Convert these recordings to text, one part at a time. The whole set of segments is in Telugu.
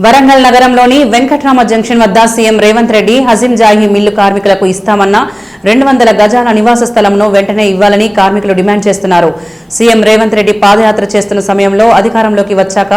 వరంగల్ నగరంలోని వెంకట్రామ జంక్షన్ వద్ద సీఎం రేవంత్ రెడ్డి హజీం జాహీ మిల్లు కార్మికులకు ఇస్తామన్న 200 గజాల నివాస స్థలంను వెంటనే ఇవ్వాలని కార్మికులు డిమాండ్ చేస్తున్నారు. సీఎం రేవంత్ రెడ్డి పాదయాత్ర చేస్తున్న సమయంలో అధికారంలోకి వచ్చాక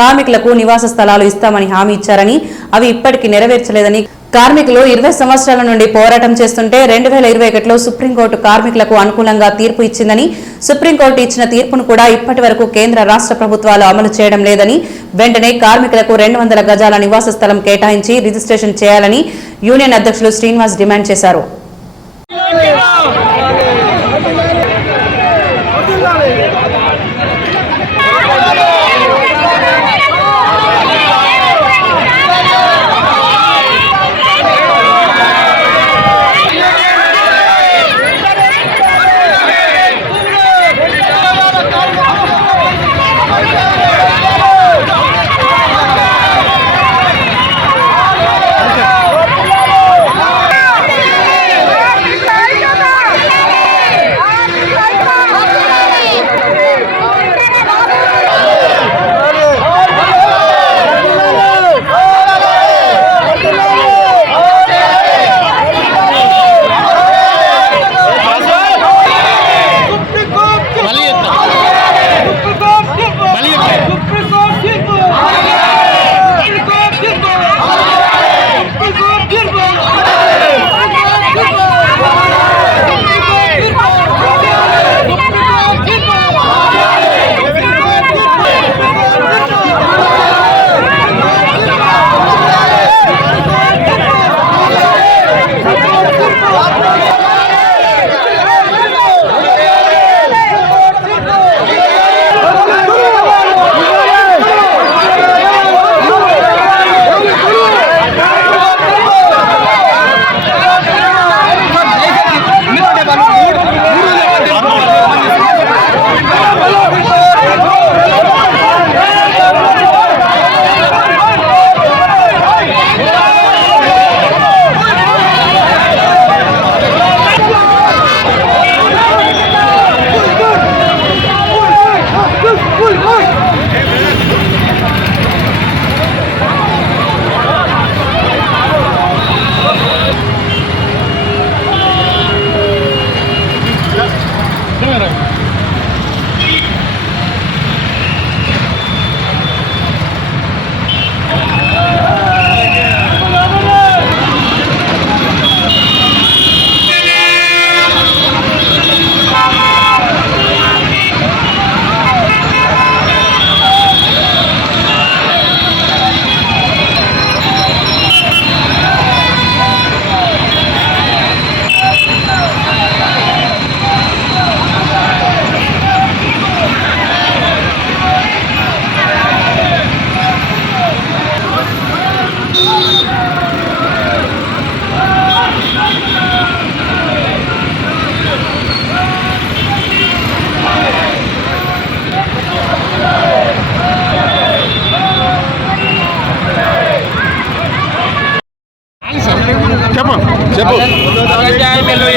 కార్మికులకు నివాస స్థలాలు ఇస్తామని హామీ ఇచ్చారని అవి ఇప్పటికీ నెరవేర్చలేదని కార్మికులు 20 సంవత్సరాల నుండి పోరాటం చేస్తుంటే 2021లో సుప్రీంకోర్టు కార్మికులకు అనుకూలంగా తీర్పు ఇచ్చిందని, సుప్రీంకోర్టు ఇచ్చిన తీర్పును కూడా ఇప్పటి వరకు కేంద్ర రాష్ట్ర ప్రభుత్వాలు అమలు చేయడం లేదని, వెంటనే కార్మికులకు 200 గజాల నివాస స్థలం కేటాయించి రిజిస్ట్రేషన్ చేయాలని యూనియన్ అధ్యక్షులు శ్రీనివాస్ డిమాండ్ చేశారు.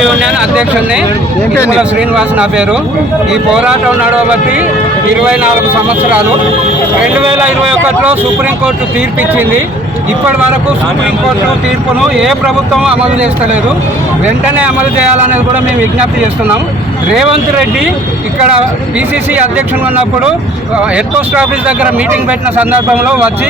యూనియన్ అధ్యక్షుడిని శ్రీనివాస్ నా పేరు. ఈ పోరాటం నడవబట్టి 24 సంవత్సరాలు. 2021లో సుప్రీంకోర్టు తీర్పు ఇచ్చింది. ఇప్పటి వరకు సుప్రీంకోర్టు తీర్పును ఏ ప్రభుత్వం అమలు చేస్తలేదు. వెంటనే అమలు చేయాలనేది కూడా మేము విజ్ఞప్తి చేస్తున్నాం. రేవంత్ రెడ్డి ఇక్కడ పిసిసి అధ్యక్షుడు ఉన్నప్పుడు హెడ్ పోస్ట్ ఆఫీస్ దగ్గర మీటింగ్ పెట్టిన సందర్భంలో వచ్చి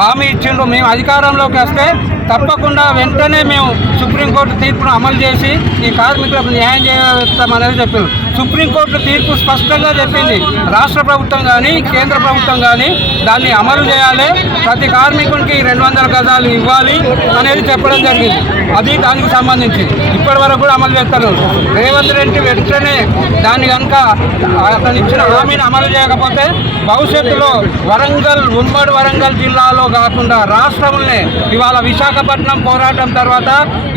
హామీ ఇచ్చిండ్రు, మేము అధికారంలోకి వస్తే తప్పకుండా వెంటనే మేము సుప్రీంకోర్టు తీర్పును అమలు చేసి ఈ కార్మికులకు న్యాయం చేస్తామనేది చెప్పింది. సుప్రీంకోర్టు తీర్పు స్పష్టంగా చెప్పింది, రాష్ట్ర ప్రభుత్వం కానీ కేంద్ర ప్రభుత్వం కానీ దాన్ని అమలు చేయాలి, ప్రతి కార్మికునికి 200 గజాలు ఇవ్వాలి అనేది చెప్పడం జరిగింది. అది దానికి సంబంధించి ఇప్పటి వరకు కూడా అమలు చేస్తారు. రేవంత్ రెడ్డి వెంటనే దాన్ని కనుక అతను ఇచ్చిన హామీని అమలు చేయకపోతే భవిష్యత్తులో ఉమ్మడి వరంగల్ జిల్లాలో కాకుండా రాష్ట్రంలోనే ఇవాళ విశాఖపట్నం పోరాటం తర్వాత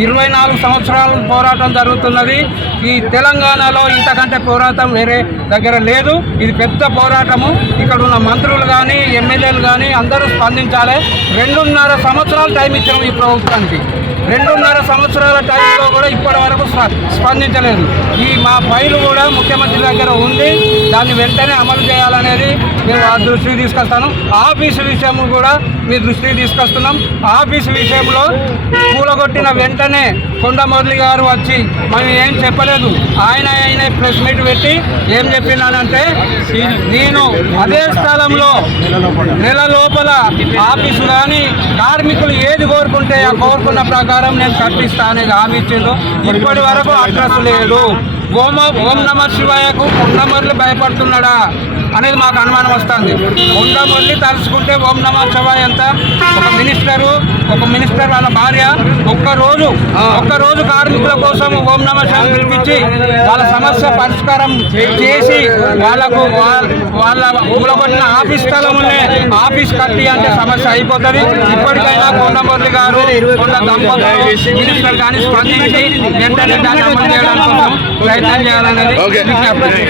24 సంవత్సరాల పోరాటం జరుగుతున్నది. ఈ తెలంగాణలో ఇంతకంటే పోరాటం వేరే దగ్గర లేదు. ఇది పెద్ద పోరాటము. ఇక్కడ ఉన్న మంత్రులు కానీ ఎమ్మెల్యేలు కానీ అందరూ స్పందించాలి. 2.5 సంవత్సరాలు టైం ఇచ్చాము ఈ ప్రభుత్వానికి. 2.5 సంవత్సరాల టైంలో కూడా ఇప్పటి వరకు స్పందించలేదు. మా ఫైలు కూడా ముఖ్యమంత్రి దగ్గర ఉంది, దాన్ని వెంటనే అమలు చేయాలనేది మేము ఆ దృష్టికి తీసుకొస్తాను. ఆఫీసు విషయం కూడా మీ దృష్టికి తీసుకొస్తున్నాం. ఆఫీసు విషయంలో కూలగొట్టిన వెంటనే కొండ మురళి గారు వచ్చి మనం ఏం చెప్పలేదు, ఆయన ప్రెస్ మీట్ పెట్టి ఏం చెప్పినానంటే, నేను అదే స్థలంలో నెల లోపల ఆఫీసు కానీ కార్మికులు ఏది కోరుకుంటే ఆ కోరుకున్న ప్రకారం నేను కట్టిస్తా అనేది హామీ ఇచ్చిండు. ఇప్పటి వరకు అడ్రస్ లేదు. ఓం నమ శివాయకు కొండమురళి భయపడుతున్నాడా అనేది మాకు అనుమానం వస్తుంది. కొండమురళి తలుచుకుంటే ఓం నమ శివాయ అంతా ఒక మినిస్టర్ వాళ్ళ భార్య ఒక్కరోజు కార్మికుల కోసం ఓం నమ శివాయ పిలిపించి వాళ్ళ సమస్య పరిష్కారం చేసి వాళ్ళ కూలగొట్టిన ఆఫీస్ స్థలంలోనే ఆఫీస్ కట్టి అంటే సమస్య అయిపోతుంది. ఇప్పటికైనా కొండమురళి గారు కొండ దంపతులు మినిస్టర్ కానీ స్పందించి వెంటనే దాన్ని అమలు చేయడానికి ప్రయత్నం చేయాలనేది విజ్ఞప్తి.